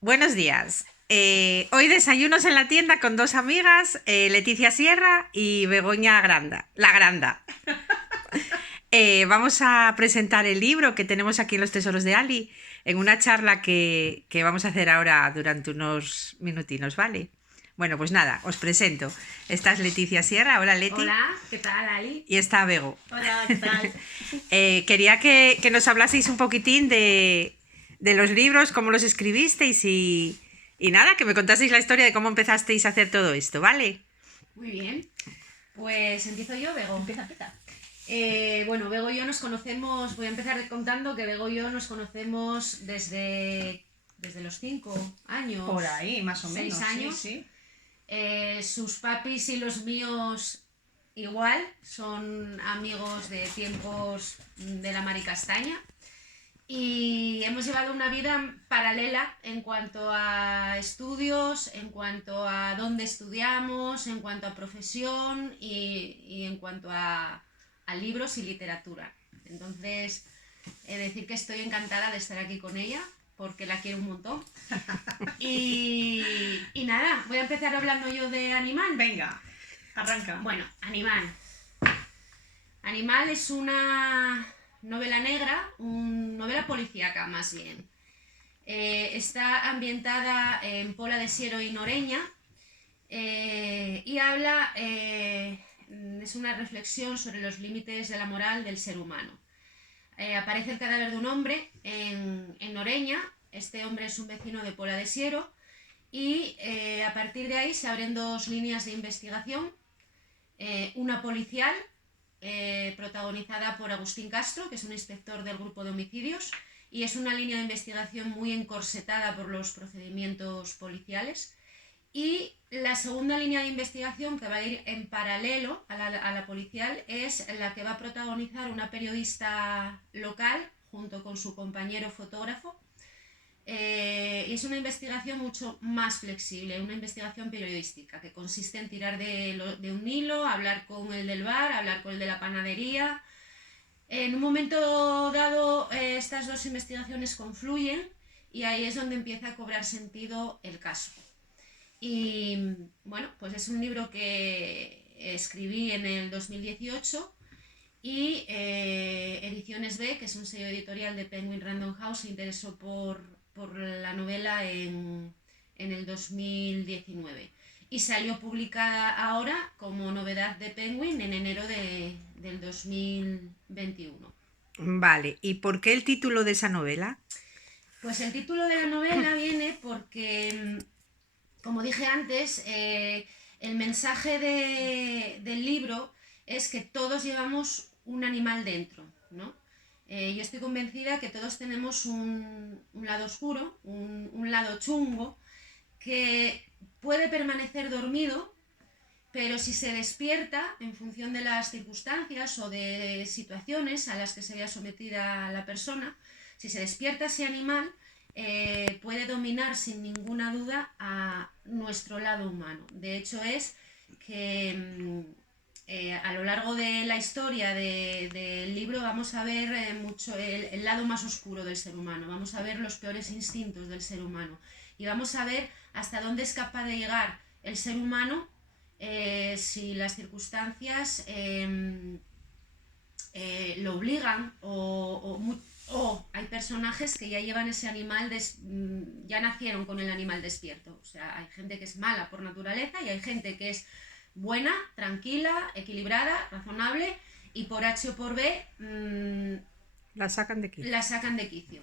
Buenos días. Hoy desayunos en la tienda con dos amigas, Leticia Sierra y Begoña Granda, la Granda. Vamos a presentar el libro que tenemos aquí en Los Tesoros de Ali en una charla que vamos a hacer ahora durante unos minutinos, ¿vale? Bueno, pues nada, os presento. Esta es Leticia Sierra. Hola, Leti. Hola, ¿qué tal, Ali? Y está Bego. Hola, ¿qué tal? Quería que nos hablaseis un poquitín de los libros, cómo los escribisteis y nada, que me contaseis la historia de cómo empezasteis a hacer todo esto, ¿vale? Muy bien. Pues empiezo yo, Bego. Empieza. Bueno, Bego y yo nos conocemos, voy a empezar contando que Bego y yo nos conocemos desde los 5 años. Por ahí, más o menos. 6 años. Sí. Sus papis y los míos igual, son amigos de tiempos de la Mari Castaña. Y hemos llevado una vida paralela en cuanto a estudios, en cuanto a dónde estudiamos, en cuanto a profesión y en cuanto a libros y literatura. Entonces, he de decir que estoy encantada de estar aquí con ella porque la quiero un montón. Y nada, voy a empezar hablando yo de Animal. Venga, arranca. Bueno, Animal. Animal es una novela negra, una novela policíaca más bien. Está ambientada en Pola de Siero y Noreña y habla, es una reflexión sobre los límites de la moral del ser humano. Aparece el cadáver de un hombre en Noreña. Este hombre es un vecino de Pola de Siero y a partir de ahí se abren dos líneas de investigación. Una policial protagonizada por Agustín Castro, que es un inspector del grupo de homicidios, y es una línea de investigación muy encorsetada por los procedimientos policiales. Y la segunda línea de investigación, que va a ir en paralelo a la policial, es la que va a protagonizar una periodista local junto con su compañero fotógrafo. Y es una investigación mucho más flexible, una investigación periodística que consiste en tirar de un hilo, hablar con el del bar, hablar con el de la panadería. En un momento dado, estas dos investigaciones confluyen y ahí es donde empieza a cobrar sentido el caso. Y bueno, pues es un libro que escribí en el 2018 y Ediciones B, que es un sello editorial de Penguin Random House, se interesó por la novela en el 2019 y salió publicada ahora como novedad de Penguin en enero del 2021. Vale, ¿y por qué el título de esa novela? Pues el título de la novela viene porque, como dije antes, el mensaje del libro es que todos llevamos un animal dentro, ¿no? Yo estoy convencida que todos tenemos un lado oscuro, un lado chungo, que puede permanecer dormido, pero si se despierta en función de las circunstancias o de situaciones a las que se vea sometida la persona, si se despierta ese animal, puede dominar sin ninguna duda a nuestro lado humano. De hecho es que a lo largo de la historia del libro vamos a ver mucho el lado más oscuro del ser humano, vamos a ver los peores instintos del ser humano y vamos a ver hasta dónde es capaz de llegar el ser humano si las circunstancias lo obligan o hay personajes que ya llevan ese animal, ya nacieron con el animal despierto. O sea, hay gente que es mala por naturaleza y hay gente que es buena, tranquila, equilibrada, razonable y por H o por B La sacan de aquí. la sacan de quicio.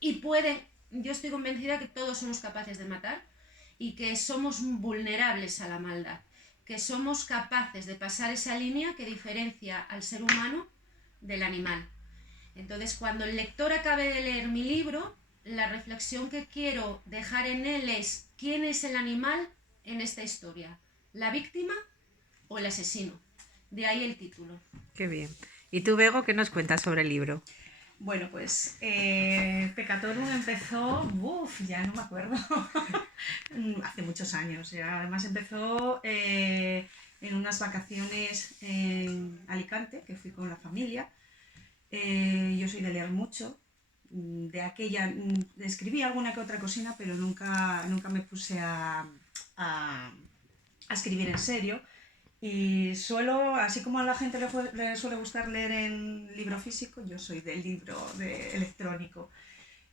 Y pueden, yo estoy convencida que todos somos capaces de matar y que somos vulnerables a la maldad, que somos capaces de pasar esa línea que diferencia al ser humano del animal. Entonces, cuando el lector acabe de leer mi libro, la reflexión que quiero dejar en él es: ¿quién es el animal en esta historia? ¿La víctima o el asesino? De ahí el título. Qué bien. ¿Y tú, Bego, qué nos cuentas sobre el libro? Bueno, pues Pecatorum empezó, ya no me acuerdo, hace muchos años. Además empezó en unas vacaciones en Alicante, que fui con la familia. Yo soy de leer mucho, de aquella, escribí alguna que otra cosina, pero nunca me puse a escribir en serio. Y suelo, así como a la gente le suele gustar leer en libro físico, yo soy del libro electrónico.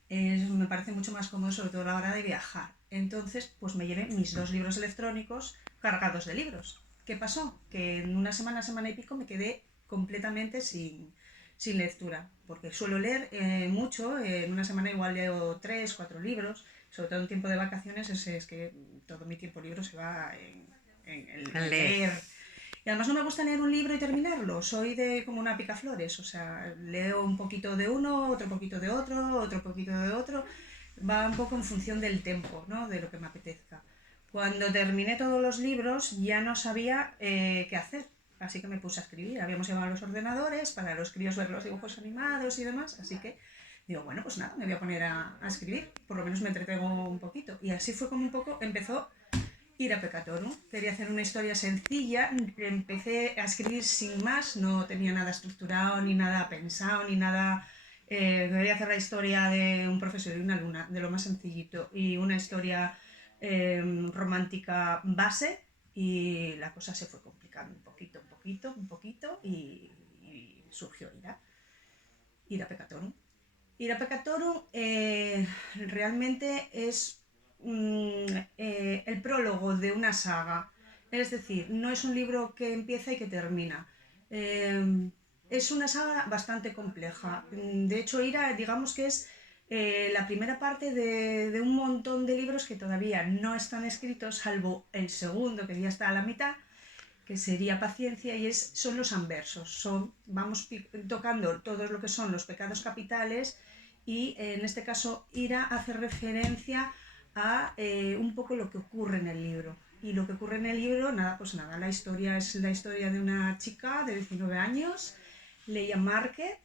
Me parece mucho más cómodo, sobre todo a la hora de viajar. Entonces, pues me llevé mis 2 libros electrónicos cargados de libros. ¿Qué pasó? Que en una semana y pico me quedé completamente sin lectura, porque suelo leer mucho, en una semana igual leo 3, 4 libros, sobre todo en tiempo de vacaciones, es que todo mi tiempo libre se va en leer. Y además no me gusta leer un libro y terminarlo, soy de como una picaflores, o sea, leo un poquito de uno, otro poquito de otro poquito de otro, va un poco en función del tiempo, ¿no? De lo que me apetezca. Cuando terminé todos los libros ya no sabía qué hacer, así que me puse a escribir. Habíamos llevado los ordenadores para los críos ver los dibujos animados y demás, así que digo, bueno, pues nada, me voy a poner a escribir, por lo menos me entretengo un poquito. Y así fue como un poco empezó Ira Peccatorum. Quería hacer una historia sencilla, empecé a escribir sin más, no tenía nada estructurado, ni nada pensado, ni nada... quería hacer la historia de un profesor y una alumna, de lo más sencillito, y una historia romántica base, y la cosa se fue complicando un poquito, y surgió Ira Peccatorum. Ira Peccatorum realmente es el prólogo de una saga, es decir, no es un libro que empieza y que termina. Es una saga bastante compleja. De hecho, Ira, digamos que es la primera parte de un montón de libros que todavía no están escritos, salvo el segundo, que ya está a la mitad, que sería Paciencia, y son los anversos. Vamos tocando todo lo que son los pecados capitales, y en este caso Ira hace referencia a un poco lo que ocurre en el libro. Y lo que ocurre en el libro, pues nada, la historia es la historia de una chica de 19 años, Leia Márquez,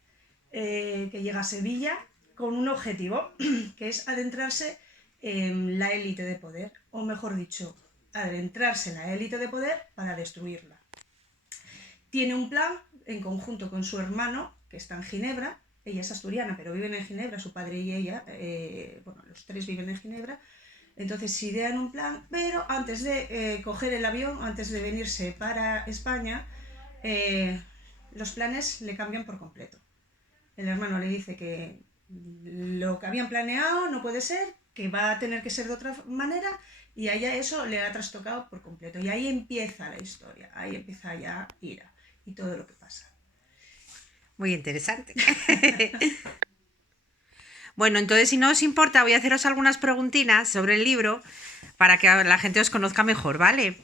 que llega a Sevilla con un objetivo, que es adentrarse en la élite de poder, o mejor dicho, adentrarse en la élite de poder para destruirla. Tiene un plan en conjunto con su hermano, que está en Ginebra. Ella es asturiana, pero viven en Ginebra, su padre y ella, los 3 viven en Ginebra. Entonces idean un plan, pero antes de coger el avión, antes de venirse para España, los planes le cambian por completo. El hermano le dice que lo que habían planeado no puede ser, que va a tener que ser de otra manera, y a ella eso le ha trastocado por completo. Y ahí empieza la historia, ahí empieza ya Ira y todo lo que pasa. Muy interesante. Bueno, entonces, si no os importa, voy a haceros algunas preguntinas sobre el libro para que la gente os conozca mejor, ¿vale?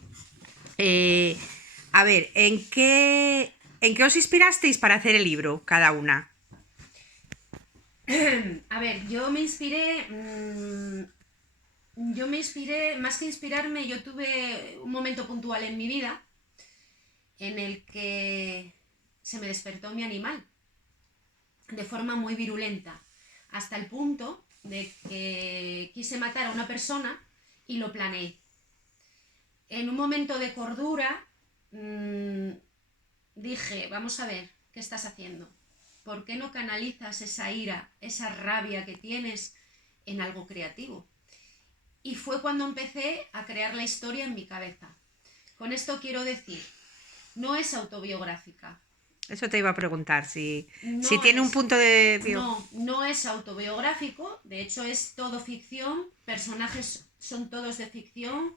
A ver, ¿en qué os inspirasteis para hacer el libro, cada una? A ver, yo me inspiré, más que inspirarme, yo tuve un momento puntual en mi vida en el que se me despertó mi animal de forma muy virulenta, hasta el punto de que quise matar a una persona y lo planeé. En un momento de cordura dije, vamos a ver, ¿qué estás haciendo? ¿Por qué no canalizas esa ira, esa rabia que tienes en algo creativo? Y fue cuando empecé a crear la historia en mi cabeza. Con esto quiero decir, no es autobiográfica. Eso te iba a preguntar, si tiene un punto de... No es autobiográfico, de hecho es todo ficción, personajes son todos de ficción,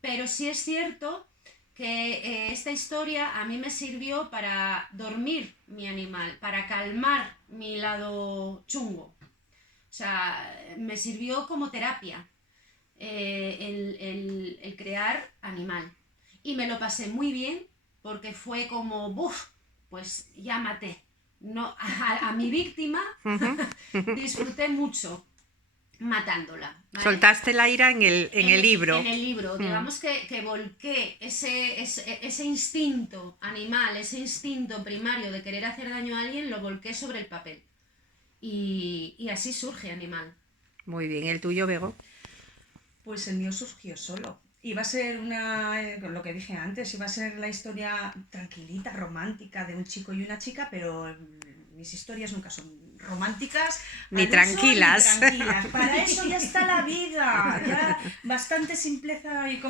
pero sí es cierto que esta historia a mí me sirvió para dormir mi animal, para calmar mi lado chungo. O sea, me sirvió como terapia el crear animal. Y me lo pasé muy bien porque fue como, ¡buf! Pues ya maté. No, a mi víctima disfruté mucho matándola, ¿vale? Soltaste la ira en el libro. En el libro, digamos que volqué ese instinto animal, ese instinto primario de querer hacer daño a alguien, lo volqué sobre el papel. Y así surge Animal. Muy bien, ¿el tuyo, Bego? Pues el mío surgió solo. Iba a ser lo que dije antes, iba a ser la historia tranquilita, romántica, de un chico y una chica, pero mis historias nunca son románticas. Ni al uso, tranquilas. ni tranquilas. Para eso ya está la vida. Ya bastante simpleza y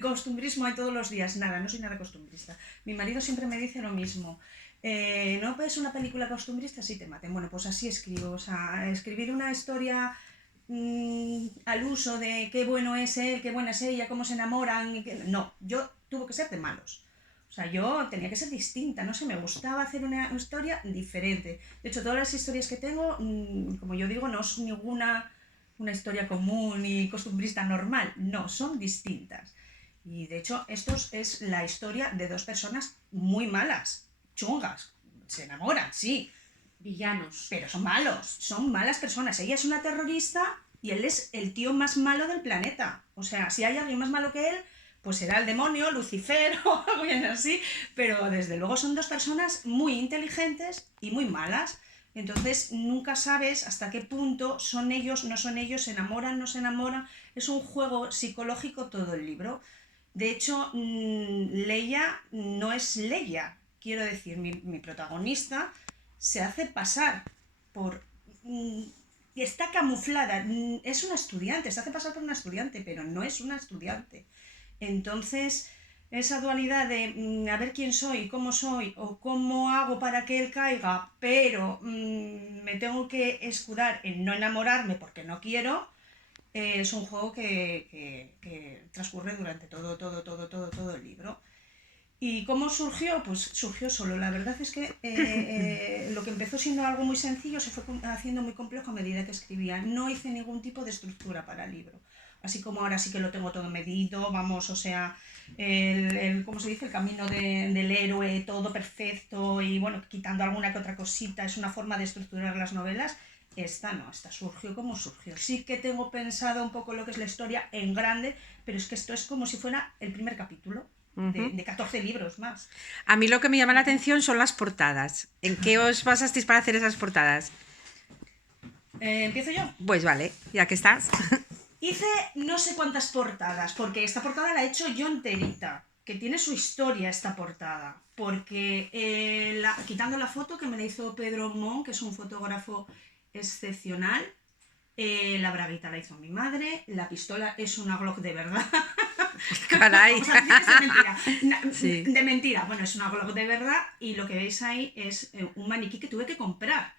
costumbrismo hay todos los días. Nada, no soy nada costumbrista. Mi marido siempre me dice lo mismo. ¿No ves una película costumbrista? Sí te maten. Bueno, pues así escribo. O sea, escribir una historia al uso de qué bueno es él, qué buena es ella, cómo se enamoran. No, yo tuvo que ser de malos. O sea, yo tenía que ser distinta, no sé, me gustaba hacer una historia diferente. De hecho, todas las historias que tengo, como yo digo, no es ninguna una historia común y costumbrista normal, no, son distintas. Y de hecho, esto es la historia de dos personas muy malas, chungas, se enamoran, sí, Villanos. pero son malos, son malas personas. Ella es una terrorista y él es el tío más malo del planeta. O sea, si hay alguien más malo que él, pues será el demonio, Lucifer o algo bien así. Pero desde luego son dos personas muy inteligentes y muy malas. Entonces nunca sabes hasta qué punto son ellos, no son ellos, se enamoran, no se enamoran. Es un juego psicológico todo el libro. De hecho, Leia no es Leia. Quiero decir, mi protagonista se hace pasar por... está camuflada, es una estudiante, se hace pasar por una estudiante, pero no es una estudiante. Entonces, esa dualidad de a ver quién soy, cómo soy, o cómo hago para que él caiga, pero me tengo que escudar en no enamorarme porque no quiero, es un juego que transcurre durante todo el libro. ¿Y cómo surgió? Pues surgió solo. La verdad es que lo que empezó siendo algo muy sencillo se fue haciendo muy complejo a medida que escribía. No hice ningún tipo de estructura para el libro. Así como ahora sí que lo tengo todo medido, vamos, o sea, ¿cómo se dice? El camino del héroe, todo perfecto y bueno, quitando alguna que otra cosita, es una forma de estructurar las novelas. Esta no, esta surgió como surgió. Sí que tengo pensado un poco lo que es la historia en grande, pero es que esto es como si fuera el primer capítulo. De 14 libros más. A mí lo que me llama la atención son las portadas. ¿En qué os basasteis para hacer esas portadas? ¿Empiezo yo? Pues vale, ya que estás. Hice no sé cuántas portadas, porque esta portada la he hecho yo enterita, que tiene su historia esta portada. Porque quitando la foto que me la hizo Pedro Mon, que es un fotógrafo excepcional, la braguita la hizo mi madre, la pistola es una Glock de verdad. Caray. Vamos a decir que es de mentira. Sí. De mentira. Bueno, es una Glock de verdad y lo que veis ahí es un maniquí que tuve que comprar.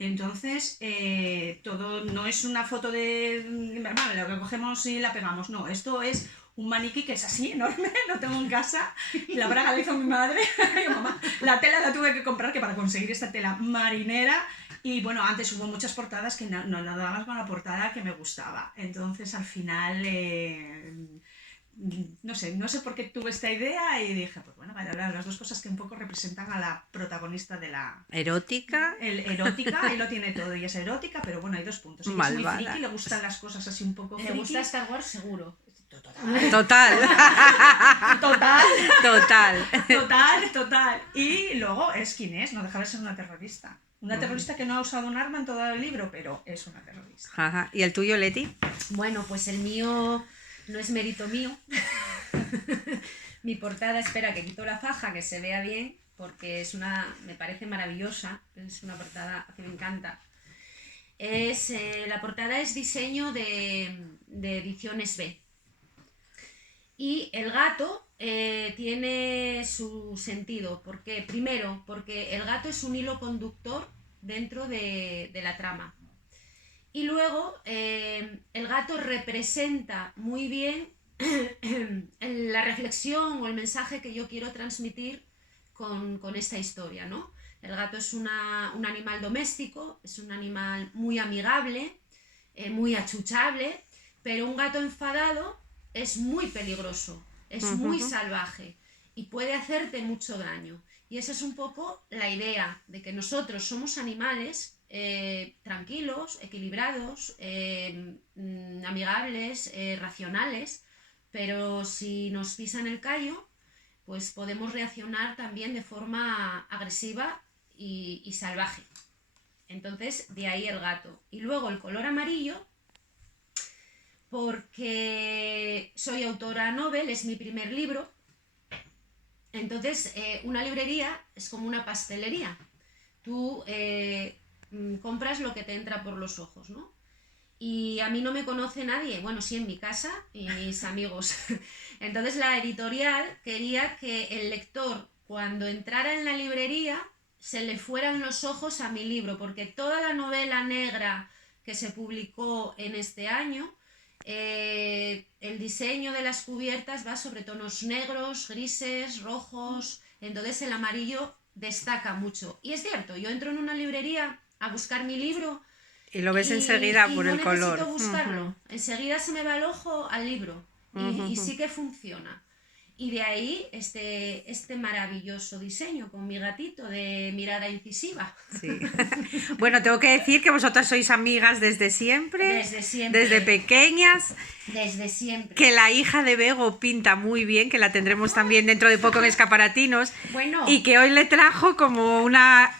Entonces, todo no es una foto de... Vale, lo que cogemos y la pegamos. No, esto es un maniquí que es así, enorme, lo tengo en casa. La braga la hizo mi madre. Mamá, la tela la tuve que comprar, que para conseguir esta tela marinera. Y bueno, antes hubo muchas portadas que no nada más con la portada que me gustaba. Entonces, al final... no sé por qué tuve esta idea y dije, pues bueno, vale, las dos cosas que un poco representan a la protagonista de la... Erótica. Erótica, ahí lo tiene todo, y es erótica, pero bueno, hay dos puntos. Ella es muy friki, le gustan las cosas así un poco friki. Le gusta Star Wars seguro. Total. Total. Y luego es quien es, no deja de ser una terrorista. Una terrorista que no ha usado un arma en todo el libro, pero es una terrorista. Ajá. ¿Y el tuyo, Leti? Bueno, pues el mío... No es mérito mío. Mi portada, espera que quito la faja, que se vea bien, porque me parece maravillosa, es una portada que me encanta. La portada es diseño de Ediciones B. Y el gato tiene su sentido. ¿Por qué? Primero, porque el gato es un hilo conductor dentro de la trama. Y luego el gato representa muy bien la reflexión o el mensaje que yo quiero transmitir con esta historia, ¿no? El gato es un animal doméstico, es un animal muy amigable, muy achuchable, pero un gato enfadado es muy peligroso, es muy salvaje y puede hacerte mucho daño. Y esa es un poco la idea de que nosotros somos animales tranquilos, equilibrados, amigables, racionales, pero si nos pisan el callo, pues podemos reaccionar también de forma agresiva y salvaje. Entonces, de ahí el gato. Y luego el color amarillo, porque soy autora novel, es mi primer libro. Entonces, una librería es como una pastelería. Tú compras lo que te entra por los ojos, ¿no? Y a mí no me conoce nadie, bueno, sí en mi casa y mis amigos. Entonces la editorial quería que el lector, cuando entrara en la librería, se le fueran los ojos a mi libro, porque toda la novela negra que se publicó en este año, el diseño de las cubiertas va sobre tonos negros, grises, rojos, entonces el amarillo destaca mucho. Y es cierto, yo entro en una librería a buscar mi libro y lo ves enseguida por el color. No necesito buscarlo, enseguida se me va el ojo al libro y sí que funciona. Y de ahí este maravilloso diseño con mi gatito de mirada incisiva. Sí. Bueno, tengo que decir que vosotras sois amigas desde siempre. Desde siempre. Desde pequeñas. Desde siempre. Que la hija de Bego pinta muy bien, que la tendremos también dentro de poco en Escaparatinos. Bueno. Y que hoy le trajo como una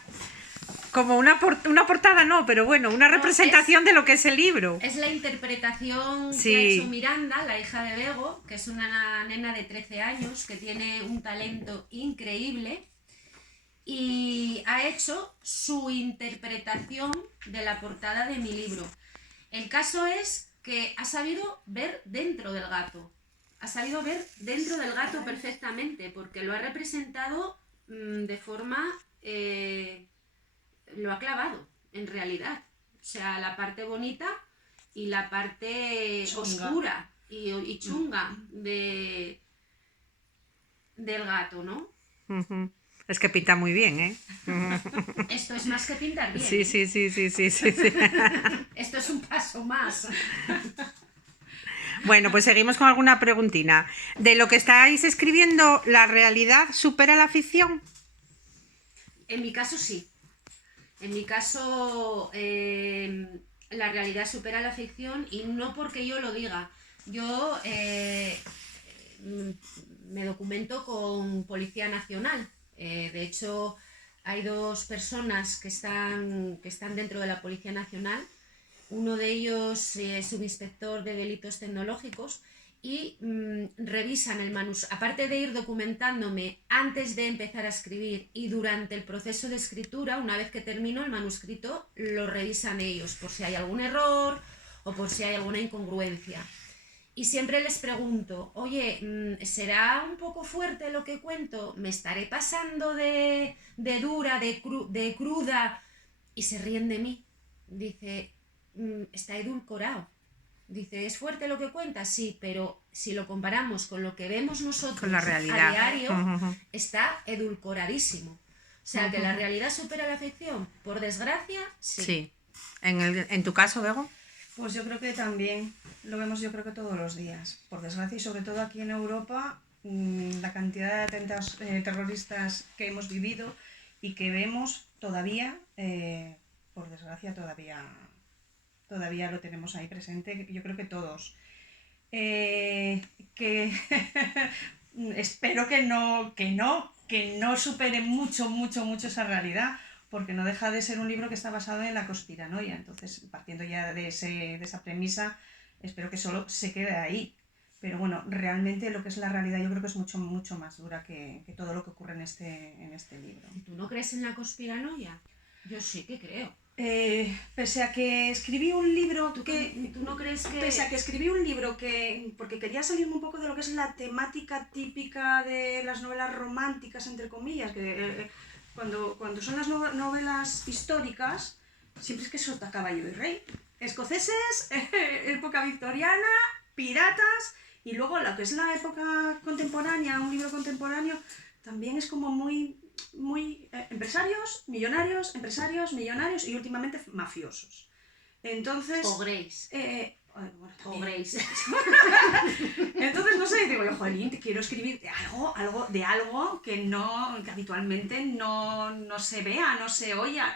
portada, no, pero bueno, una representación de lo que es el libro. Es la interpretación que ha hecho Miranda, la hija de Bego, que es una nena de 13 años que tiene un talento increíble y ha hecho su interpretación de la portada de mi libro. El caso es que ha sabido ver dentro del gato. Ha sabido ver dentro del gato perfectamente, porque lo ha representado de forma... lo ha clavado, en realidad. O sea, la parte bonita y la parte chunga. oscura y chunga del gato, ¿no? Es que pinta muy bien, ¿eh? Esto es más que pintar bien. Sí, sí, sí, sí, sí, sí. Esto es un paso más. Bueno, pues seguimos con alguna preguntina. ¿De lo que estáis escribiendo, la realidad supera la ficción? En mi caso, sí. En mi caso, la realidad supera la ficción y no porque yo lo diga. Yo me documento con Policía Nacional. De hecho, hay dos personas que están dentro de la Policía Nacional. Uno de ellos es subinspector de delitos tecnológicos y revisan el manuscrito. Aparte de ir documentándome antes de empezar a escribir y durante el proceso de escritura, una vez que termino el manuscrito, lo revisan ellos por si hay algún error o por si hay alguna incongruencia. Y siempre les pregunto, oye, ¿será un poco fuerte lo que cuento? ¿Me estaré pasando de dura, de cruda? Y se ríen de mí. Dice, está edulcorado. Dice, ¿es fuerte lo que cuentas? Sí, pero si lo comparamos con lo que vemos nosotros con la realidad. A diario, está edulcoradísimo. O sea, que la realidad supera la ficción. Por desgracia, sí. Sí. ¿En tu caso, Bego? Pues yo creo que también lo vemos, yo creo que todos los días. Por desgracia, y sobre todo aquí en Europa, la cantidad de atentados terroristas que hemos vivido y que vemos todavía, por desgracia, todavía lo tenemos ahí presente, yo creo que todos. Espero que no supere mucho esa realidad, porque no deja de ser un libro que está basado en la conspiranoia. Entonces, partiendo ya de esa premisa, espero que solo se quede ahí. Pero bueno, realmente lo que es la realidad yo creo que es mucho más dura que todo lo que ocurre en este libro. ¿Tú no crees en la conspiranoia? Yo sí que creo. Pese a que escribí un libro ¿Tú no crees que...? Pese a que escribí un libro porque quería salirme un poco de lo que es la temática típica de las novelas románticas, entre comillas, que cuando son las novelas históricas, siempre es que sota caballo y rey. Escoceses, época victoriana, piratas, y luego lo que es la época contemporánea, un libro contemporáneo, también es como muy empresarios, millonarios y últimamente mafiosos. Entonces... O Grace. O Grace. Entonces, no sé, digo yo, jolín, te quiero escribir de algo que habitualmente no se vea, no se oiga,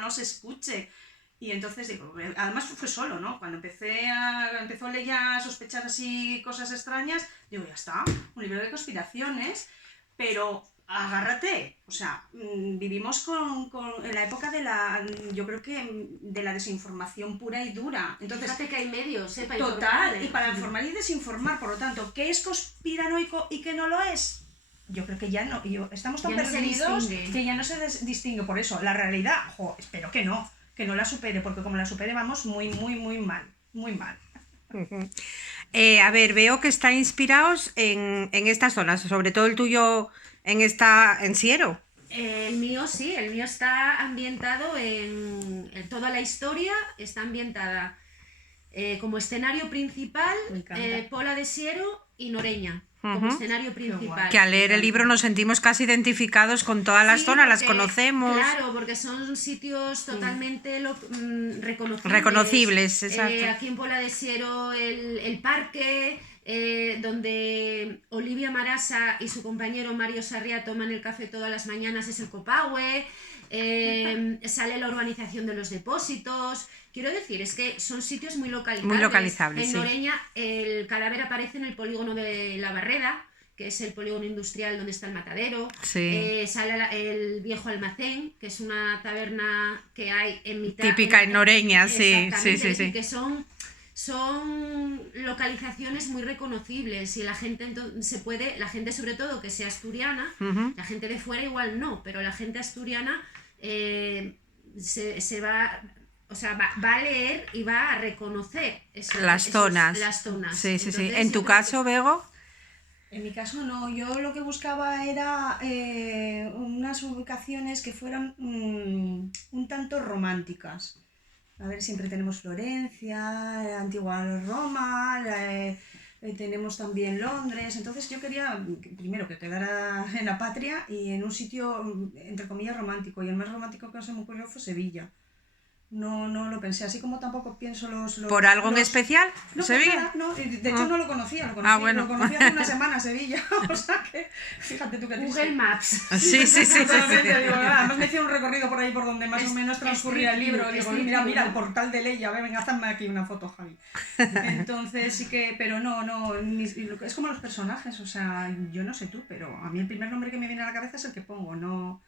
no se escuche. Y entonces digo, además fue solo, ¿no? Cuando empezó ella a sospechar así cosas extrañas, digo, ya está, un libro de conspiraciones, pero agárrate, o sea, vivimos en la época yo creo que de la desinformación pura y dura. Entonces, fíjate que hay medios, para total, informar, y para informar y desinformar, por lo tanto, ¿qué es conspiranoico y qué no lo es? Yo creo que ya no, estamos tan perdidos que ya no se distingue. Por eso, la realidad, espero que que no la supere, porque como la supere vamos muy, muy, muy mal, muy mal. A ver, veo que está inspirados en estas zonas, sobre todo el tuyo en Siero. El mío sí, el mío está ambientado en toda la historia, está ambientada como escenario principal, Me encanta. Pola de Siero y Noreña, como escenario principal. Que al leer el libro nos sentimos casi identificados con todas las Sí, zonas, las porque, conocemos. Claro, porque son sitios totalmente reconocibles. Reconocibles, exacto. Aquí en Pola de Siero el parque, donde Olivia Marasa y su compañero Mario Sarria toman el café todas las mañanas, es el Copahue. Sale la urbanización de los depósitos. Quiero decir, es que son sitios muy localizables. Muy localizables, En sí. Noreña el cadáver aparece en el polígono de La Barreda, que es el polígono industrial donde está el matadero. Sí. Sale el viejo almacén, que es una taberna que hay en mitad. Típica en Noreña, sí, Exactamente, sí. es decir, que son localizaciones muy reconocibles y la gente la gente sobre todo que sea asturiana, la gente de fuera igual no, pero la gente asturiana se va... O sea, va a leer y va a reconocer las zonas. Sí. Entonces, ¿En tu caso, Bego? En mi caso no, yo lo que buscaba era unas ubicaciones que fueran un tanto románticas. A ver, siempre tenemos Florencia, la antigua Roma, tenemos también Londres, entonces yo quería primero que quedara en la patria y en un sitio, entre comillas, romántico, y el más romántico que se me ocurrió fue Sevilla. No lo pensé, así como tampoco pienso ¿Por algo en especial? No, ¿Sevilla? Nada, no, de hecho no lo conocía, Bueno. lo conocí hace una semana Sevilla, o sea que, fíjate tú que Google Maps. Sí. Digo, además me hice un recorrido por ahí por donde más o menos transcurría el libro, y digo, mira, el portal de Leia, venga, hazme aquí una foto, Javi. Entonces sí que, pero no, es como los personajes, o sea, yo no sé tú, pero a mí el primer nombre que me viene a la cabeza es el que pongo, no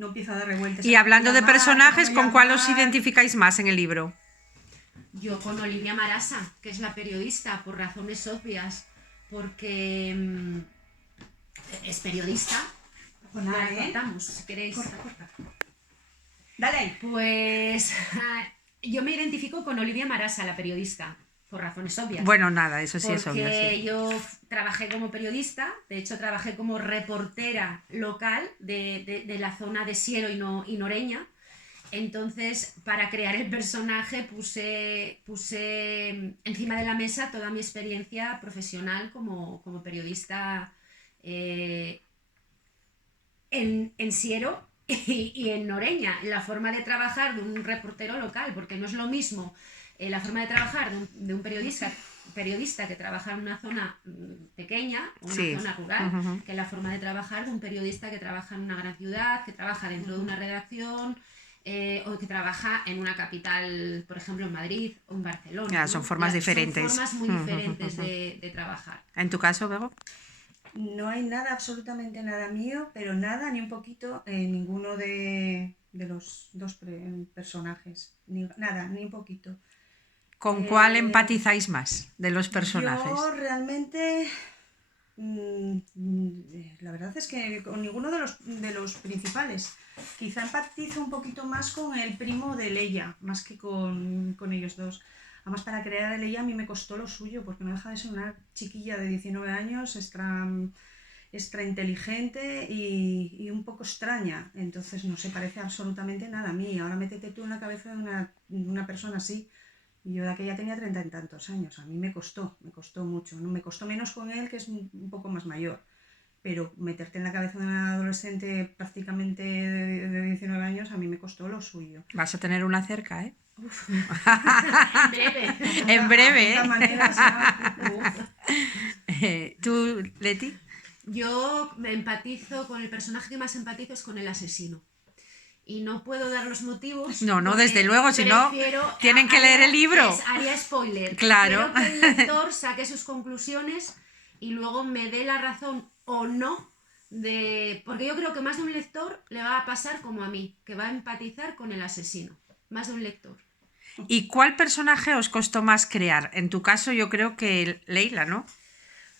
empiezo a dar revueltas. Y hablando de personajes, ¿con cuál os identificáis más en el libro? Yo con Olivia Marasa, que es la periodista, por razones obvias, porque es periodista. Pues nada, La contamos, si queréis. Corta. Dale. Pues yo me identifico con Olivia Marasa, la periodista, por razones obvias. Bueno, nada, eso sí es obvio. Porque yo trabajé como periodista, de hecho trabajé como reportera local de la zona de Siero y Noreña. Entonces, para crear el personaje puse encima de la mesa toda mi experiencia profesional como periodista en Siero y en Noreña. La forma de trabajar de un reportero local, porque no es lo mismo la forma de trabajar de un periodista que trabaja en una zona pequeña, una zona rural, que la forma de trabajar de un periodista que trabaja en una gran ciudad, que trabaja dentro de una redacción o que trabaja en una capital, por ejemplo en Madrid o en Barcelona. Ya, son formas diferentes. Son formas muy diferentes de trabajar. ¿En tu caso, Bego? No hay nada, absolutamente nada mío, pero nada, ni un poquito, ninguno de los dos personajes. Nada, ni un poquito. ¿Con cuál empatizáis más de los personajes? Yo realmente, la verdad es que con ninguno de los principales. Quizá empatizo un poquito más con el primo de Leia, más que con ellos dos. Además, para crear a Leia a mí me costó lo suyo, porque no deja de ser una chiquilla de 19 años, extra inteligente y un poco extraña. Entonces no se parece absolutamente nada a mí. Ahora métete tú en la cabeza de una persona así. Yo de aquella tenía 30 y tantos años. A mí me costó mucho. ¿No? Me costó menos con él, que es un poco más mayor. Pero meterte en la cabeza de una adolescente prácticamente de 19 años, a mí me costó lo suyo. Vas a tener una cerca, ¿eh? Uf. En breve. En breve, De maneras, ¿Tú, Leti? Yo me empatizo con el personaje que más empatizo es con el asesino. Y no puedo dar los motivos. No, desde luego, si no, tienen que leer el libro. Haría spoiler. Claro. Quiero que el lector saque sus conclusiones y luego me dé la razón o no porque yo creo que más de un lector le va a pasar como a mí, que va a empatizar con el asesino. Más de un lector. ¿Y cuál personaje os costó más crear? En tu caso yo creo que Leila, ¿no?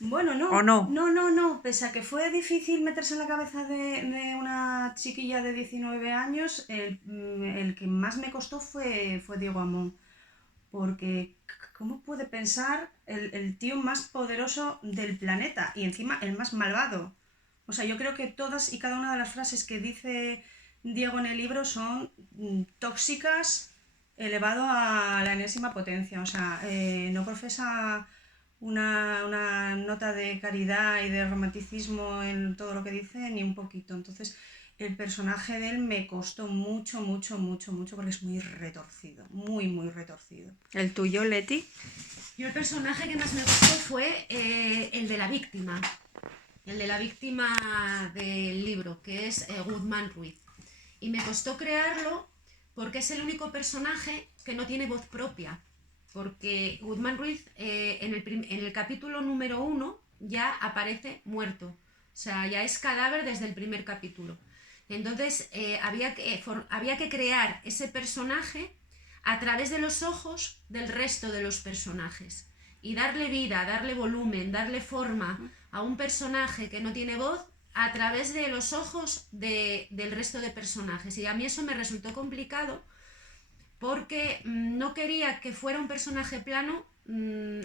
Bueno, no. ¿O no? No. Pese a que fue difícil meterse en la cabeza de una chiquilla de 19 años, el que más me costó fue Diego Amón. Porque, ¿cómo puede pensar el tío más poderoso del planeta? Y encima el más malvado. O sea, yo creo que todas y cada una de las frases que dice Diego en el libro son tóxicas, elevado a la enésima potencia. O sea, no profesa una nota de caridad y de romanticismo en todo lo que dice, ni un poquito. Entonces, el personaje de él me costó mucho, porque es muy retorcido, muy retorcido. ¿El tuyo, Leti? Yo el personaje que más me gustó fue el de la víctima. El de la víctima del libro, que es Guzmán Ruiz. Y me costó crearlo porque es el único personaje que no tiene voz propia. Porque Guzmán Ruiz en el capítulo número 1 ya aparece muerto. O sea, ya es cadáver desde el primer capítulo. Entonces había que crear ese personaje a través de los ojos del resto de los personajes. Y darle vida, darle volumen, darle forma a un personaje que no tiene voz a través de los ojos del resto de personajes. Y a mí eso me resultó complicado porque no quería que fuera un personaje plano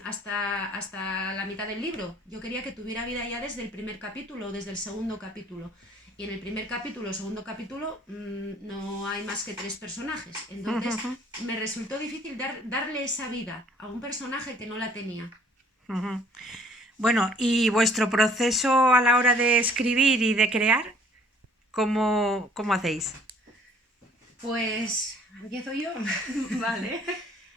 hasta la mitad del libro. Yo quería que tuviera vida ya desde el primer capítulo o desde el segundo capítulo. Y en el primer capítulo o segundo capítulo no hay más que 3 personajes. Entonces me resultó difícil darle esa vida a un personaje que no la tenía. Bueno, ¿y vuestro proceso a la hora de escribir y de crear? ¿Cómo hacéis? Pues empiezo yo. Vale.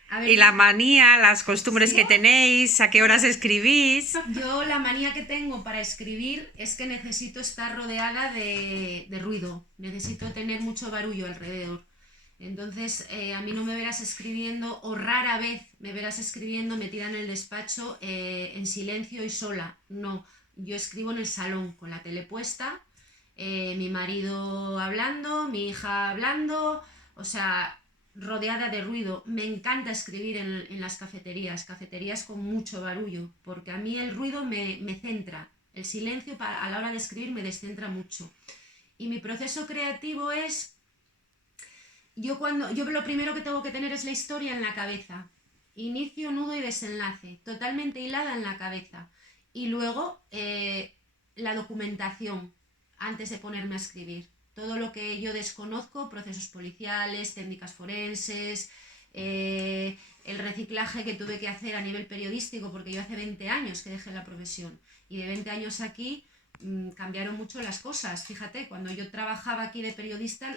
A ver, ¿Y la manía, las costumbres que tenéis? ¿A qué horas escribís? yo la manía que tengo para escribir es que necesito estar rodeada de ruido, necesito tener mucho barullo alrededor. Entonces a mí no me verás escribiendo, o rara vez me verás escribiendo metida en el despacho en silencio y sola. No, yo escribo en el salón con la tele puesta, mi marido hablando, mi hija hablando, o sea, rodeada de ruido. Me encanta escribir en las cafeterías con mucho barullo, porque a mí el ruido me centra, el silencio a la hora de escribir me descentra mucho. Y mi proceso creativo es, yo lo primero que tengo que tener es la historia en la cabeza, inicio, nudo y desenlace, totalmente hilada en la cabeza. Y luego la documentación antes de ponerme a escribir. Todo lo que yo desconozco, procesos policiales, técnicas forenses, el reciclaje que tuve que hacer a nivel periodístico, porque yo hace 20 años que dejé la profesión y de 20 años aquí cambiaron mucho las cosas. Fíjate, cuando yo trabajaba aquí de periodista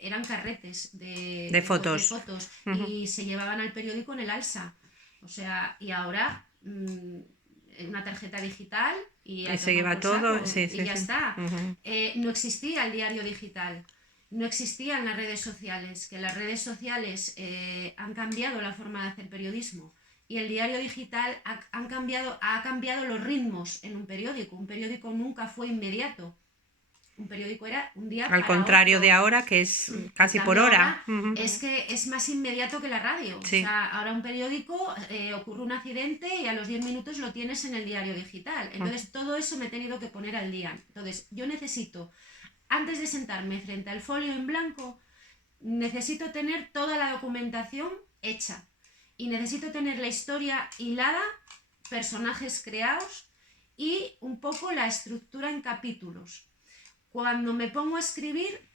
eran carretes de fotos, y se llevaban al periódico en el alsa. O sea, y ahora una tarjeta digital y se lleva todo, ya está. No existía el diario digital, no existían las redes sociales, que las redes sociales han cambiado la forma de hacer periodismo, y el diario digital ha cambiado los ritmos en un periódico. Un periódico nunca fue inmediato. Un periódico era un día al contrario otro. de ahora, que es casi por hora. Es que es más inmediato que la radio. Sí. O sea, ahora un periódico ocurre un accidente y a los 10 minutos lo tienes en el diario digital. Entonces todo eso me he tenido que poner al día. Entonces yo necesito, antes de sentarme frente al folio en blanco, necesito tener toda la documentación hecha. Y necesito tener la historia hilada, personajes creados y un poco la estructura en capítulos. Cuando me pongo a escribir,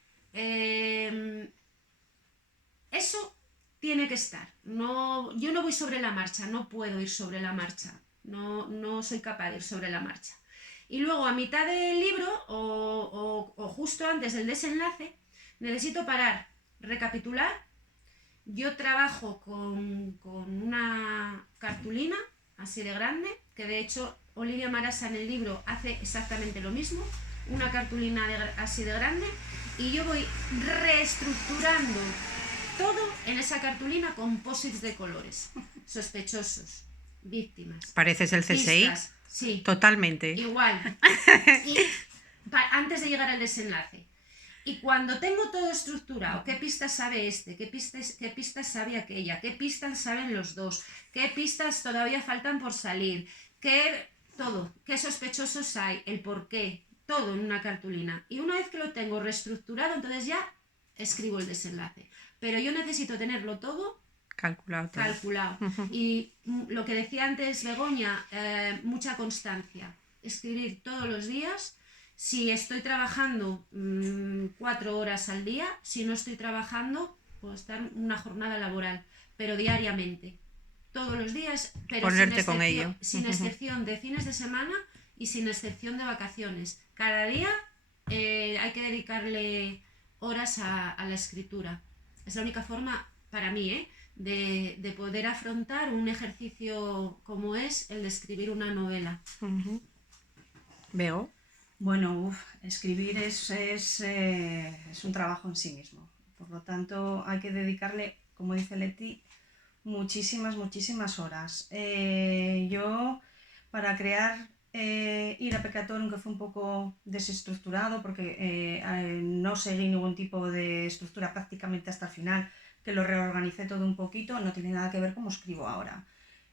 eso tiene que estar. Yo no voy sobre la marcha, no puedo ir sobre la marcha. No soy capaz de ir sobre la marcha. Y luego a mitad del libro o justo antes del desenlace, necesito parar, recapitular. Yo trabajo con una cartulina así de grande, que de hecho Olivia Marasa en el libro hace exactamente lo mismo. Una cartulina así de grande, y yo voy reestructurando todo en esa cartulina con posits de colores. Sospechosos, víctimas. ¿Pareces el CSI? Pistas, sí. Totalmente. Igual. Y antes de llegar al desenlace. Y cuando tengo todo estructurado, ¿qué pistas sabe este? ¿Qué pistas sabe aquella? ¿Qué pistas saben los dos? ¿Qué pistas todavía faltan por salir? todo, qué sospechosos hay, el por qué, todo en una cartulina. Y una vez que lo tengo reestructurado, entonces ya escribo el desenlace. Pero yo necesito tenerlo todo Calculado todo. calculado. Y lo que decía antes Begoña, mucha constancia. Escribir todos los días. Si estoy trabajando 4 horas al día, si no estoy trabajando, puedo estar una jornada laboral, pero diariamente. Todos los días, pero Ponerte con ello. sin excepción de fines de semana y sin excepción de vacaciones. Cada día hay que dedicarle horas a la escritura. Es la única forma, para mí, de poder afrontar un ejercicio como es el de escribir una novela. ¿Veo? Bueno, escribir es un trabajo en sí mismo. Por lo tanto, hay que dedicarle, como dice Leti, muchísimas horas. Yo, para crear Ira Peccatorum, que fue un poco desestructurado, porque no seguí ningún tipo de estructura prácticamente hasta el final, que lo reorganicé todo un poquito, no tiene nada que ver cómo escribo ahora.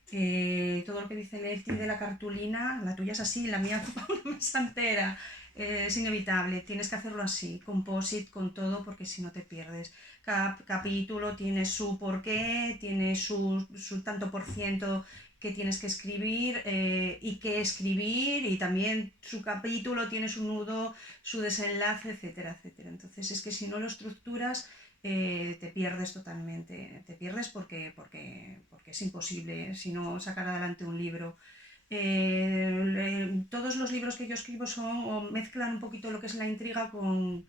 Todo lo que dice Leti de la cartulina, la tuya es así, la mía ocupa una mesa entera. Es inevitable, tienes que hacerlo así, composite, con todo, porque si no te pierdes. Cada capítulo tiene su porqué, tiene su tanto por ciento que tienes que escribir y qué escribir, y también su capítulo tiene su nudo, su desenlace, etcétera, etcétera. Entonces es que si no lo estructuras, te pierdes totalmente, te pierdes porque es imposible si no sacar adelante un libro. Todos los libros que yo escribo son o mezclan un poquito lo que es la intriga con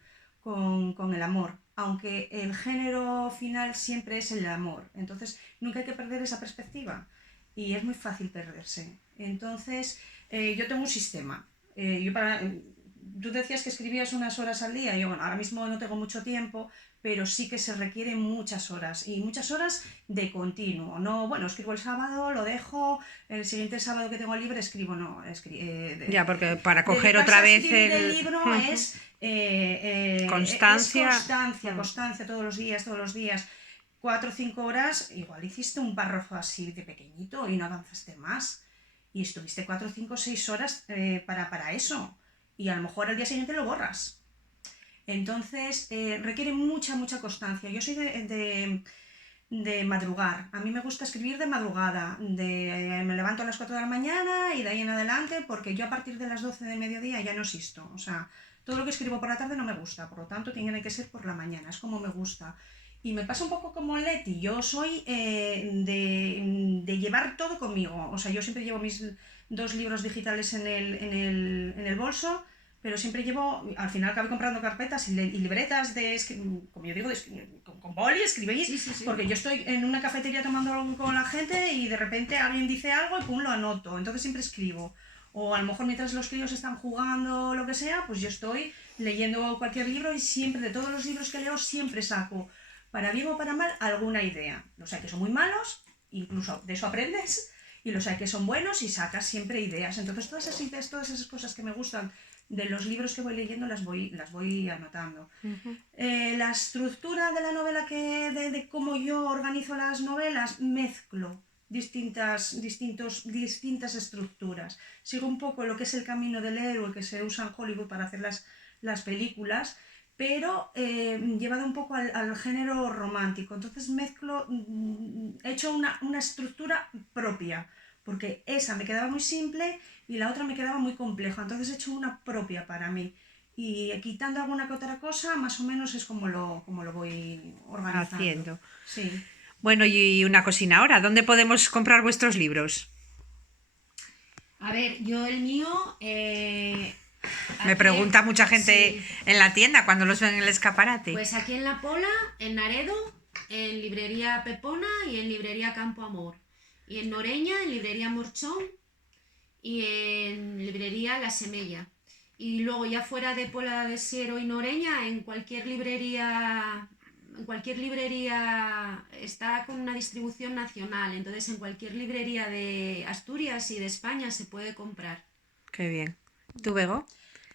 el amor, aunque el género final siempre es el amor, entonces nunca hay que perder esa perspectiva y es muy fácil perderse. Entonces yo tengo un sistema. Tú decías que escribías unas horas al día, yo bueno, ahora mismo no tengo mucho tiempo, pero sí que se requieren muchas horas, y muchas horas de continuo. No, bueno, escribo el sábado, lo dejo, el siguiente sábado que tengo libre escribo, no. Ya, porque para coger otra vez el libro es constancia. Constancia todos los días. 4 o 5 horas, igual hiciste un párrafo así de pequeñito y no avanzaste más. Y estuviste 4, 5, 6 horas para eso. Y a lo mejor al día siguiente lo borras. Entonces requiere mucha constancia. Yo soy de madrugar. A mí me gusta escribir de madrugada. Me levanto a las 4 de la mañana y de ahí en adelante, porque yo a partir de las 12 de mediodía ya no existo. O sea, todo lo que escribo por la tarde no me gusta, por lo tanto tiene que ser por la mañana, es como me gusta. Y me pasa un poco como Leti, yo soy de llevar todo conmigo. O sea, yo siempre llevo mis 2 libros digitales en el bolso, pero siempre llevo, al final acabé comprando carpetas y libretas como yo digo, con boli, escribís, Sí. porque yo estoy en una cafetería tomando algo con la gente y de repente alguien dice algo y pum, lo anoto, entonces siempre escribo. O a lo mejor mientras los críos están jugando o lo que sea, pues yo estoy leyendo cualquier libro y siempre, de todos los libros que leo, siempre saco, para bien o para mal, alguna idea. Los hay que son muy malos, incluso de eso aprendes, y los hay que son buenos y sacas siempre ideas. Entonces todas esas ideas, todas esas cosas que me gustan de los libros que voy leyendo las voy anotando. La estructura de la novela, de cómo yo organizo las novelas, mezclo distintas estructuras. Sigo un poco lo que es el camino del héroe que se usa en Hollywood para hacer las películas, pero llevado un poco al género romántico. Entonces mezclo, he hecho una estructura propia, porque esa me quedaba muy simple y la otra me quedaba muy compleja, entonces he hecho una propia para mí. Y quitando alguna que otra cosa, más o menos es como lo voy organizando. Haciendo. Sí. Bueno, y una cocina ahora, ¿dónde podemos comprar vuestros libros? A ver, yo el mío... Me pregunta mucha gente en la tienda cuando los ven en el escaparate. Pues aquí en La Pola, en Naredo, en librería Pepona y en librería Campo Amor. Y en Noreña, en librería Morchón y en librería La Semella. Y luego ya fuera de Pola de Siero y Noreña, en cualquier librería está con una distribución nacional, entonces en cualquier librería de Asturias y de España se puede comprar. Qué bien. ¿Tú, Bego?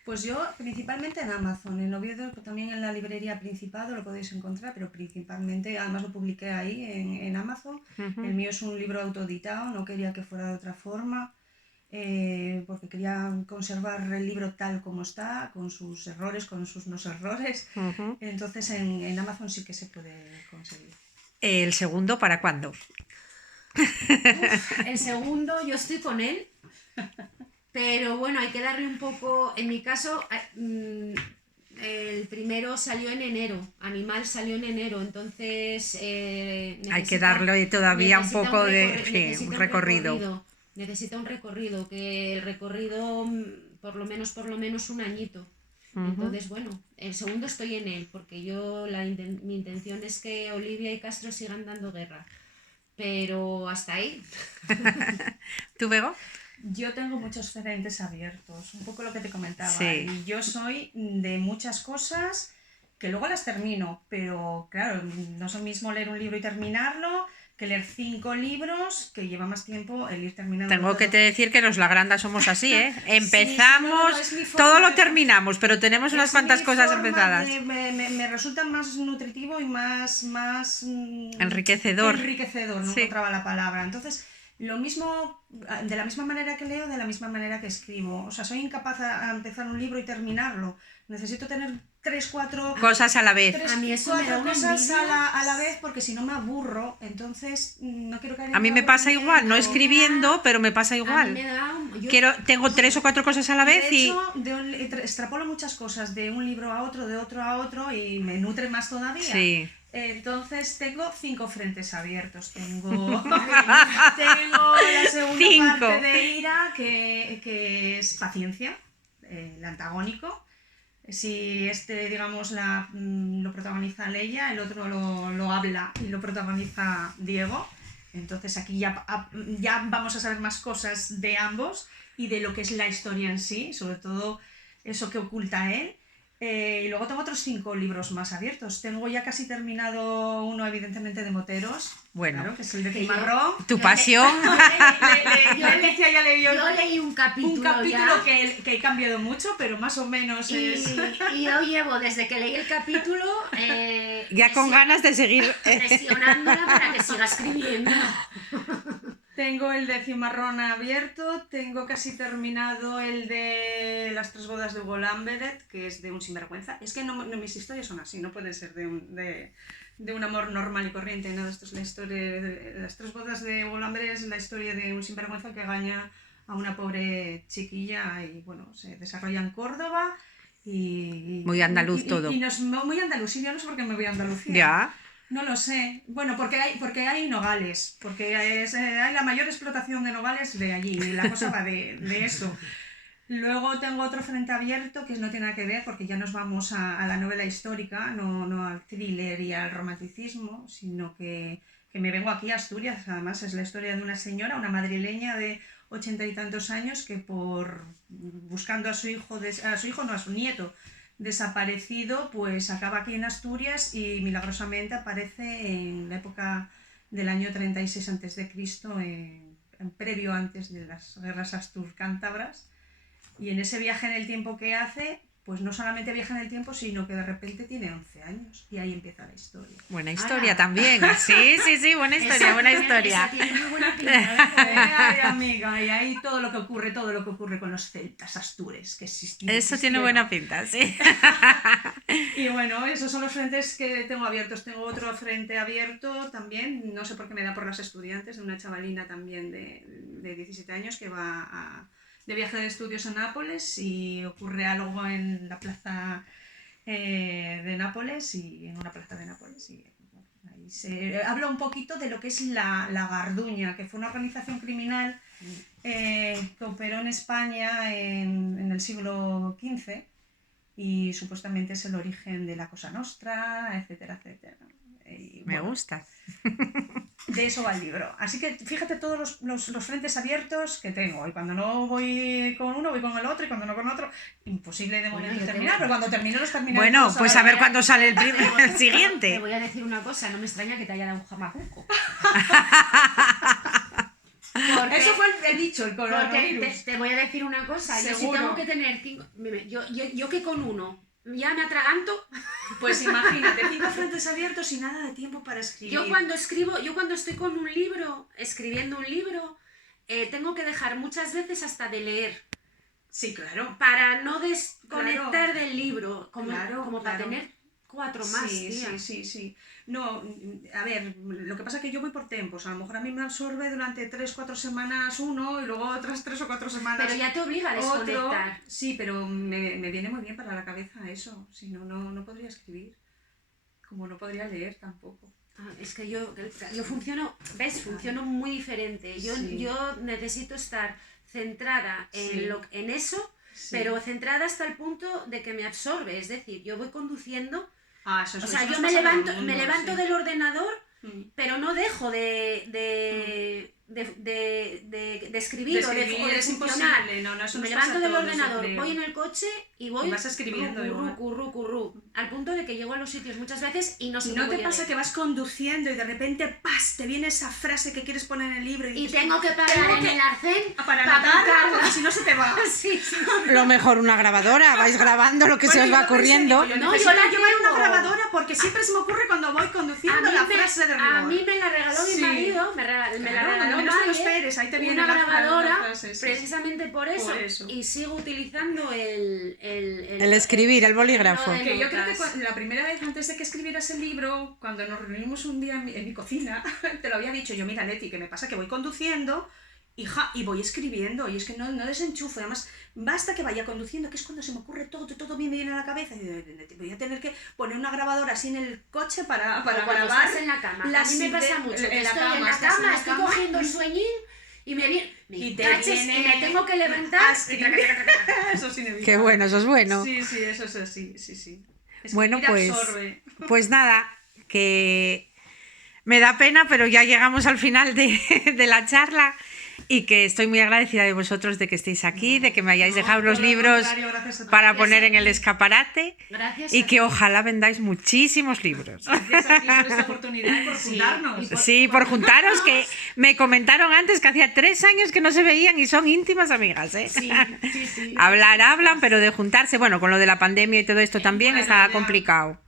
Pues yo principalmente en Amazon, en Oviedo también en la librería Principado lo podéis encontrar, pero principalmente, además lo publiqué ahí en Amazon. El mío es un libro autoeditado, no quería que fuera de otra forma. porque quería conservar el libro tal como está, con sus errores, con sus no errores. Entonces en Amazon sí que se puede conseguir. ¿El segundo para cuándo? El segundo, yo estoy con él, pero bueno, hay que darle un poco, en mi caso, el primero salió en enero, Animal salió en enero, entonces hay que darle todavía un poco de un recorrido. Necesita un recorrido, que el recorrido por lo menos un añito. Entonces, bueno, el segundo estoy en él, porque yo mi intención es que Olivia y Castro sigan dando guerra. Pero hasta ahí. ¿Tú, Bego? Yo tengo muchos frentes abiertos, un poco lo que te comentaba. Sí. Y yo soy de muchas cosas que luego las termino, pero claro, no es lo mismo leer un libro y terminarlo que leer 5 libros, que lleva más tiempo el ir terminando. Tengo todo. que te decir que los Lagrandas somos así, ¿eh? Empezamos, sí, todo lo terminamos, pero tenemos unas cuantas cosas empezadas. Me resulta más nutritivo y más Enriquecedor. No encontraba la palabra. Entonces, lo mismo, de la misma manera que leo, de la misma manera que escribo. O sea, soy incapaz a empezar un libro y terminarlo. Necesito tener 3, 4 cosas a la vez. A mí eso me da una cosas envidia. a la vez, porque si no me aburro. Entonces no quiero caer en A mí el me pasa aburrimiento. igual, no escribiendo, pero me pasa A mí igual. me da Tengo 3 o 4 cosas a la vez De hecho, extrapolo muchas cosas de un libro a otro, de otro a otro, y me nutre más todavía. Sí. Entonces tengo 5 frentes abiertos. Tengo la segunda parte de Ira, que es paciencia, el antagónico. Si digamos, lo protagoniza Leia, el otro lo habla y lo protagoniza Diego. Entonces aquí ya vamos a saber más cosas de ambos y de lo que es la historia en sí, sobre todo eso que oculta él. Y luego tengo otros 5 libros más abiertos. Tengo ya casi terminado uno, evidentemente, de moteros. Bueno, claro, que es el de Cimarrón. tu pasión. Leticia ya leyó Yo leí un capítulo ya. que he cambiado mucho, pero más o menos es... Y yo llevo, desde que leí el capítulo... ya con ganas de seguir... presionándola para que siga escribiendo. Tengo el de Cimarrón abierto, tengo casi terminado el de las 3 bodas de Hugo Lambert, que es de un sinvergüenza. Es que no mis historias son así, no pueden ser de un amor normal y corriente, ¿no? Esto es la historia de las 3 bodas de Hugo Lambert, es la historia de un sinvergüenza que engaña a una pobre chiquilla y bueno, se desarrolla en Córdoba y... Muy andaluz todo. Muy andaluz, y yo no sé por qué me voy a Andalucía. Ya. No lo sé. Bueno, porque hay nogales, porque hay la mayor explotación de nogales de allí, y la cosa va de eso. Luego tengo otro frente abierto que no tiene nada que ver, porque ya nos vamos a la novela histórica, no al thriller y al romanticismo, sino que me vengo aquí a Asturias. Además es la historia de una señora, una madrileña de 80 y tantos años, que buscando a su nieto desaparecido, pues acaba aquí en Asturias y milagrosamente aparece en la época del año 36 a.C., previo antes de las guerras astur-cántabras, y en ese viaje en el tiempo que hace, pues no solamente viaja en el tiempo, sino que de repente tiene 11 años y ahí empieza la historia. Buena historia también. Sí, buena historia, buena historia. Esa tiene muy buena pinta. Ay, amiga, y ahí todo lo que ocurre con los celtas astures que existían. Eso tiene buena pinta, sí. Y bueno, esos son los frentes que tengo abiertos. Tengo otro frente abierto también, no sé por qué me da por las estudiantes, de una chavalina también de 17 años que va de viaje de estudios a Nápoles y ocurre algo en la plaza de Nápoles y en una plaza de Nápoles y ahí se habla un poquito de lo que es la Garduña, que fue una organización criminal que operó en España en el siglo XV y supuestamente es el origen de la Cosa Nostra, etcétera, etcétera. Y, me gusta. De eso va el libro. Así que fíjate todos los frentes abiertos que tengo. Y cuando no voy con uno, voy con el otro. Y cuando no con otro, imposible de momento terminar. Pero cuando termino los termino. Bueno, pues a ver cuándo sale el siguiente. Te voy a decir una cosa, no me extraña que te haya dado un jamacuco. Eso fue el dicho, el coronavirus. Te voy a decir una cosa. Seguro. Yo si tengo que tener 5... Yo que con uno ya me atraganto. Pues imagínate, 5 frentes abiertos y nada de tiempo para escribir. Yo cuando estoy con un libro, escribiendo un libro, tengo que dejar muchas veces hasta de leer Sí, claro. para no desconectar Claro. del libro, como para Claro. tener 4 más, Sí, tía. sí. No, a ver, lo que pasa es que yo voy por tiempos. A lo mejor a mí me absorbe durante 3-4 semanas uno y luego otras 3 o 4 semanas Pero ya te obliga a otro. desconectar. Sí, pero me viene muy bien para la cabeza eso. Si no, no podría escribir. Como no podría leer tampoco. Es que yo funciono, ¿ves? Funciono muy diferente. Sí. Yo necesito estar centrada Sí. en eso, Sí. pero centrada hasta el punto de que me absorbe. Es decir, yo voy conduciendo, Eso o sea, eso yo nos me pasa a todo el levanto, mundo, sí. del ordenador, Mm. pero no dejo de escribir o de es funcionar. imposible. No, eso Me nos levanto pasa a del todos, yo ordenador, creo. voy en el coche y voy Y vas escribiendo curru, al punto de que llego a los sitios muchas veces y no sé ¿No cómo te pasa llegué. que vas conduciendo y de repente ¡pas! Te viene esa frase que quieres poner en el libro Y dices, tengo que parar tengo en que- el arcén para pa' anotarla, apuntarla. porque si no se te va. Sí, sí. Lo mejor una grabadora, vais grabando lo que se Bueno, os va yo pensé, ocurriendo. digo, yo No, necesito yo la llevar una tengo. grabadora porque siempre se me ocurre cuando voy conduciendo la frase de rigor. a mí me la regaló mi Sí. marido, me la Claro, cuando regaló menos te lo Maye, esperes, ahí te viene una la grabadora, frase, sí, sí. precisamente por eso, eso. y sigo utilizando El escribir, el bolígrafo. de Que yo creo que notas. la primera vez antes de que escribieras el libro, cuando nos reunimos un día en mi cocina, te lo había dicho yo, mira Leti, que me pasa que voy conduciendo, hija, y voy escribiendo, y es que no desenchufo, además basta que vaya conduciendo, que es cuando se me ocurre todo me viene a la cabeza, y digo, voy a tener que poner una grabadora así en el coche para O cuando grabar. estás en la cama. A las mí me pasa ide- mucho, que en la estoy cama, en la estás cama, en la estoy cama. cogiendo el sueñín y me viene, Y te caches, viene y me tengo que levantar. a escribir. Eso es inevitable. Qué bueno, eso es bueno. Sí, eso es así, sí. Bueno, Escribir pues, absorbe. pues nada, que me da pena, pero ya llegamos al final de la charla y que estoy muy agradecida de vosotros de que estéis aquí, de que me hayáis dejado por los lo libros contrario, gracias a ti. para Gracias poner a en el ti. escaparate Gracias y a que ti. ojalá vendáis muchísimos libros. Gracias a ti por esta oportunidad y por Sí, juntarnos. y por- Sí, por juntaros, que me comentaron antes que hacía 3 años que no se veían y son íntimas amigas, ¿eh? Sí, sí. Hablan, pero de juntarse, bueno, con lo de la pandemia y todo esto también Bueno, está ya. complicado.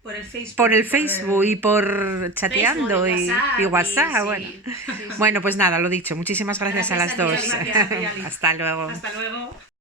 Por el Facebook. Por el Facebook y por chateando Facebook y WhatsApp, sí, bueno. sí, sí. Bueno, pues nada, lo dicho, muchísimas gracias a las Gracias a dos. ti, gracias a ti, Ali. Hasta luego. Hasta luego.